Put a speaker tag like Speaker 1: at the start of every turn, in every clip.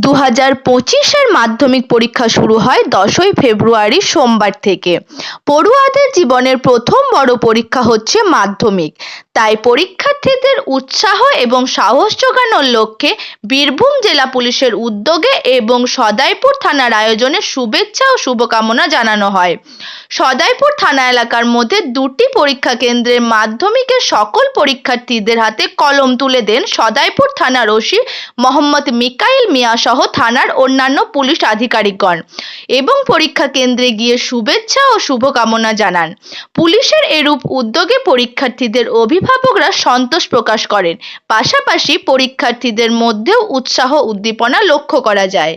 Speaker 1: দু হাজার পঁচিশের মাধ্যমিক পরীক্ষা শুরু হয় দশই ফেব্রুয়ারি সোমবার থেকে। পড়ুয়াদের জীবনের প্রথম বড় পরীক্ষা হচ্ছে মাধ্যমিক। তাই পরীক্ষার্থীদের উৎসাহ এবং সাহস জোগানোর লক্ষ্যে বীরভূম জেলা পুলিশের উদ্যোগে এবং সদাইপুর থানার আয়োজনে শুভেচ্ছা ও শুভকামনা জানানো হয়। সদাইপুর থানা এলাকার মধ্যে দুটি পরীক্ষা কেন্দ্রের মাধ্যমিকের সকল পরীক্ষার্থীদের হাতে কলম তুলে দেন সদাইপুর থানার ওসি মোহাম্মদ মিকাইল মিয়া সহ থানার অন্যান্য পুলিশ আধিকারিকগণ এবং পরীক্ষা কেন্দ্রে গিয়ে শুভেচ্ছা ও শুভকামনা জানান। পুলিশের এরূপ উদ্যোগে পরীক্ষার্থীদের অভিভাবকরা সন্তোষ প্রকাশ করেন। পাশাপাশি পরীক্ষার্থীদের মধ্যেও উৎসাহ উদ্দীপনা লক্ষ্য করা যায়।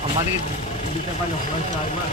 Speaker 2: Kamalit, hindi ka pa lukuhan sa alma.